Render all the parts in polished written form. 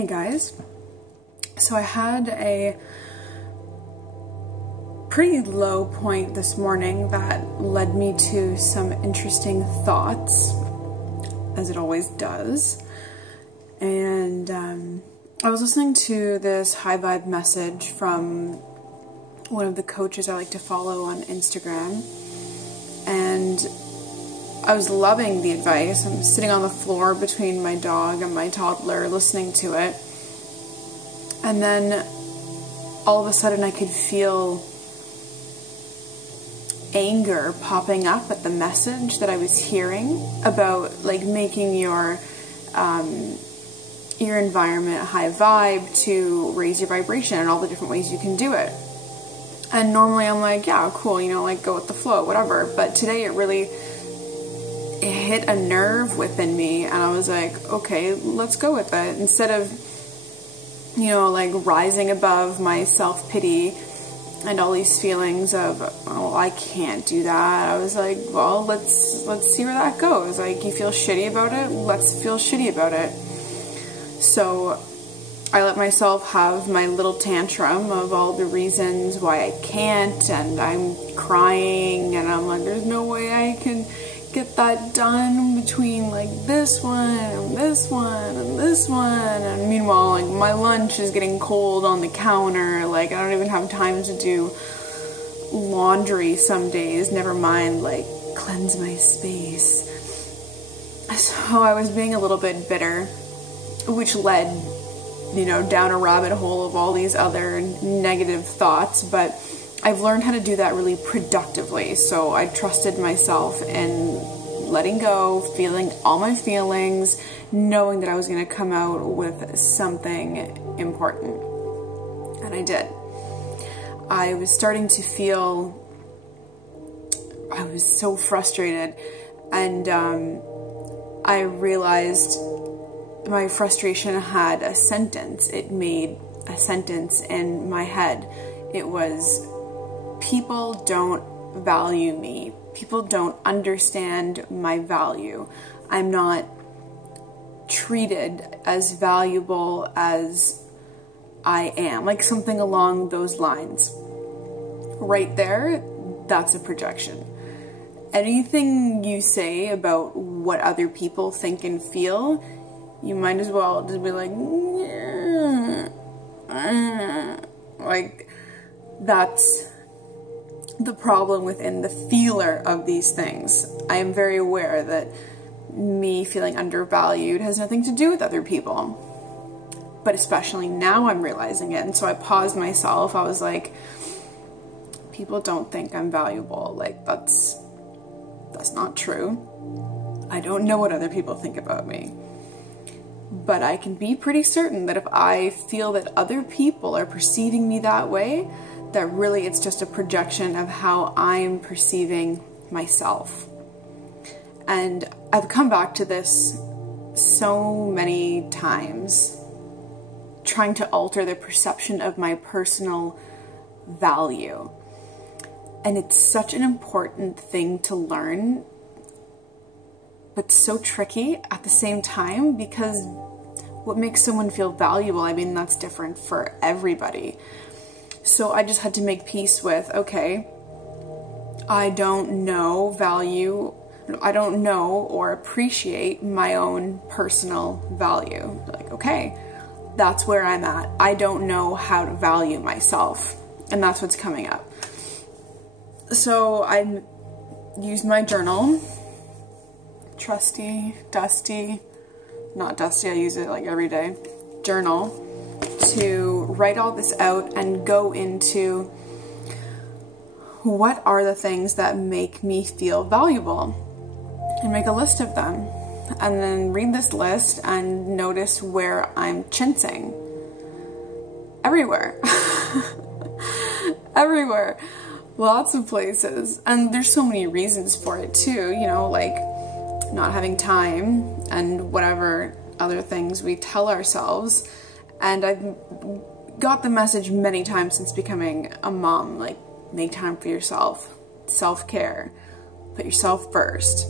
Hey guys, so I had a pretty low point this morning that led me to some interesting thoughts, as it always does. And I was listening to this high vibe message from one of the coaches I like to follow on Instagram, and I was loving the advice. I'm sitting on the floor between my dog and my toddler listening to it, and then all of a sudden I could feel anger popping up at the message that I was hearing about like making your environment high vibe to raise your vibration and all the different ways you can do it. And normally I'm like, yeah, cool, you know, like go with the flow, whatever. But today it hit a nerve within me, and I was like, okay, let's go with it. Instead of, you know, like rising above my self-pity and all these feelings of, oh, I can't do that, I was like, well, let's see where that goes. Like, you feel shitty about it, let's feel shitty about it. So I let myself have my little tantrum of all the reasons why I can't, and I'm crying, and I'm like, there's no way I can get that done between like this one and this one and this one. And meanwhile, like, my lunch is getting cold on the counter, like I don't even have time to do laundry some days, never mind like cleanse my space. So I was being a little bit bitter, which led, you know, down a rabbit hole of all these other negative thoughts. But I've learned how to do that really productively. So I trusted myself in letting go, feeling all my feelings, knowing that I was going to come out with something important. And I did. I was starting to feel, I was so frustrated, and I realized my frustration had a sentence. It made a sentence in my head. It was, people don't value me. People don't understand my value. I'm not treated as valuable as I am. Like something along those lines. Right there, that's a projection. Anything you say about what other people think and feel, you might as well just be like, like, that's the problem within the feeler of these things. I am very aware that me feeling undervalued has nothing to do with other people, but especially now I'm realizing it. And so I paused myself. I was like, people don't think I'm valuable. Like, that's not true. I don't know what other people think about me. But I can be pretty certain that if I feel that other people are perceiving me that way, that really it's just a projection of how I'm perceiving myself. And I've come back to this so many times, trying to alter the perception of my personal value. And it's such an important thing to learn, but so tricky at the same time, because what makes someone feel valuable, I mean, that's different for everybody. So I just had to make peace with, okay, I don't know or appreciate my own personal value. Like, okay, that's where I'm at. I don't know how to value myself, and that's what's coming up. So I used my journal, trusty, dusty, not dusty, I use it like every day, journal, to write all this out and go into what are the things that make me feel valuable, and make a list of them, and then read this list and notice where I'm chincing. Everywhere. Everywhere. Lots of places. And there's so many reasons for it too, you know, like not having time and whatever other things we tell ourselves. And I've got the message many times since becoming a mom, like, make time for yourself, self-care, put yourself first.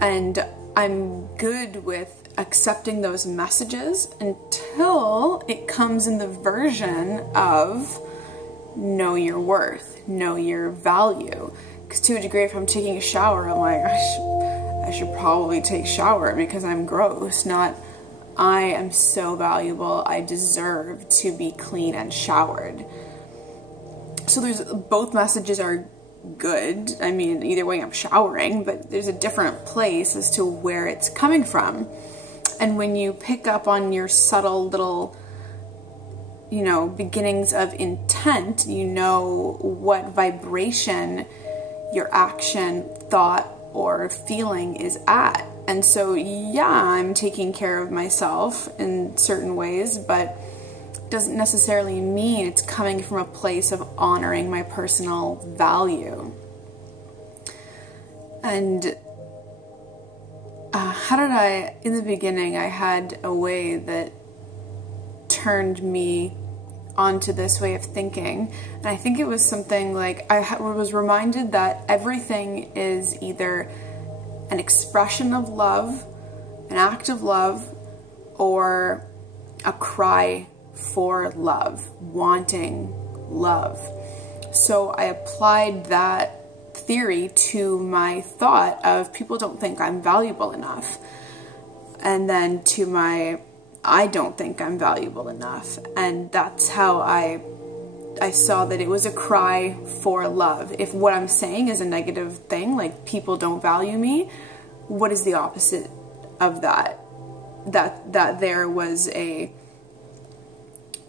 And I'm good with accepting those messages until it comes in the version of know your worth, know your value. Because to a degree, if I'm taking a shower, I'm like, I should probably take a shower because I'm gross, not I am so valuable, I deserve to be clean and showered. So there's both messages are good. I mean, either way I'm showering, but there's a different place as to where it's coming from. And when you pick up on your subtle little, you know, beginnings of intent, you know what vibration your action, thought, or feeling is at. And so, yeah, I'm taking care of myself in certain ways, but doesn't necessarily mean it's coming from a place of honoring my personal value. And in the beginning, I had a way that turned me onto this way of thinking. And I think it was something like, I was reminded that everything is either an expression of love, an act of love, or a cry for love, wanting love. So I applied that theory to my thought of people don't think I'm valuable enough. And then to my I don't think I'm valuable enough. And that's how I saw that it was a cry for love. If what I'm saying is a negative thing, like people don't value me, what is the opposite of that? That there was a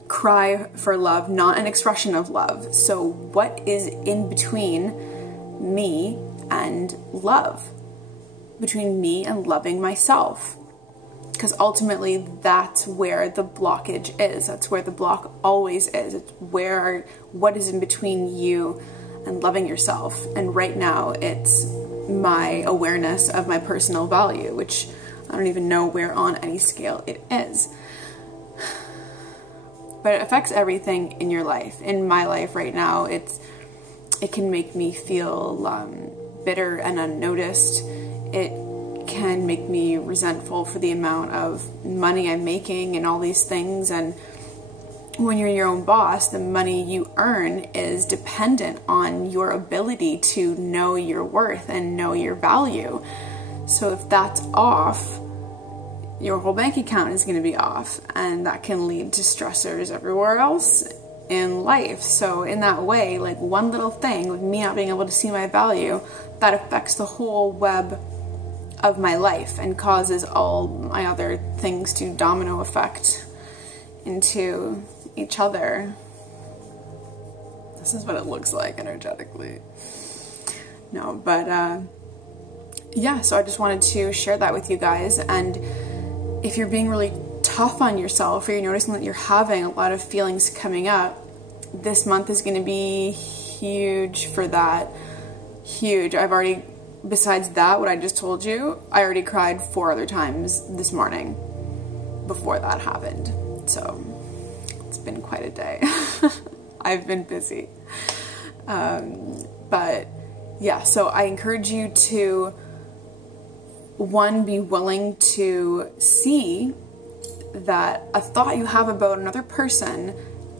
cry for love, not an expression of love. So what is in between me and love? Between me and loving myself? Because ultimately that's where the blockage is. That's where the block always is. It's what is in between you and loving yourself. And right now it's my awareness of my personal value, which I don't even know where on any scale it is. But it affects everything in your life. In my life right now, it can make me feel bitter and unnoticed. It can make me resentful for the amount of money I'm making and all these things. And when you're your own boss, the money you earn is dependent on your ability to know your worth and know your value. So if that's off, your whole bank account is going to be off, and that can lead to stressors everywhere else in life. So in that way, like one little thing, with me not being able to see my value, that affects the whole web of my life and causes all my other things to domino effect into each other. This is what it looks like energetically. No, but yeah, so I just wanted to share that with you guys. And if you're being really tough on yourself, or you're noticing that you're having a lot of feelings coming up, this month is going to be huge for that. Huge. I've already, besides that, what I just told you, I already cried 4 other times this morning before that happened. So it's been quite a day. I've been busy. But yeah, so I encourage you to, one, be willing to see that a thought you have about another person,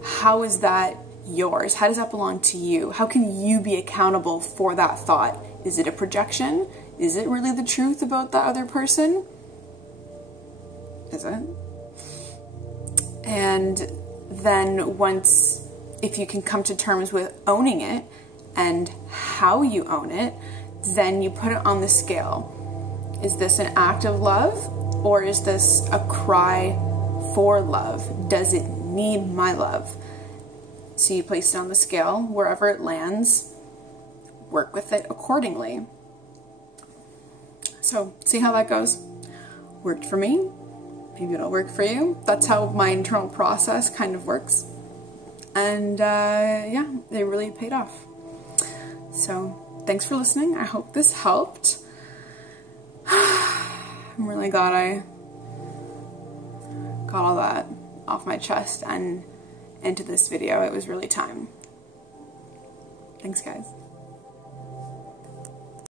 how is that yours? How does that belong to you? How can you be accountable for that thought? Is it a projection? Is it really the truth about that other person? Is it? And then once, if you can come to terms with owning it and how you own it, then you put it on the scale. Is this an act of love, or is this a cry for love? Does it need my love? So you place it on the scale, wherever it lands, work with it accordingly. So see how that goes? Worked for me, maybe it'll work for you. That's how my internal process kind of works. And yeah, it really paid off. So thanks for listening. I hope this helped. I'm really glad I got all that off my chest and into this video. It was really time. Thanks, guys.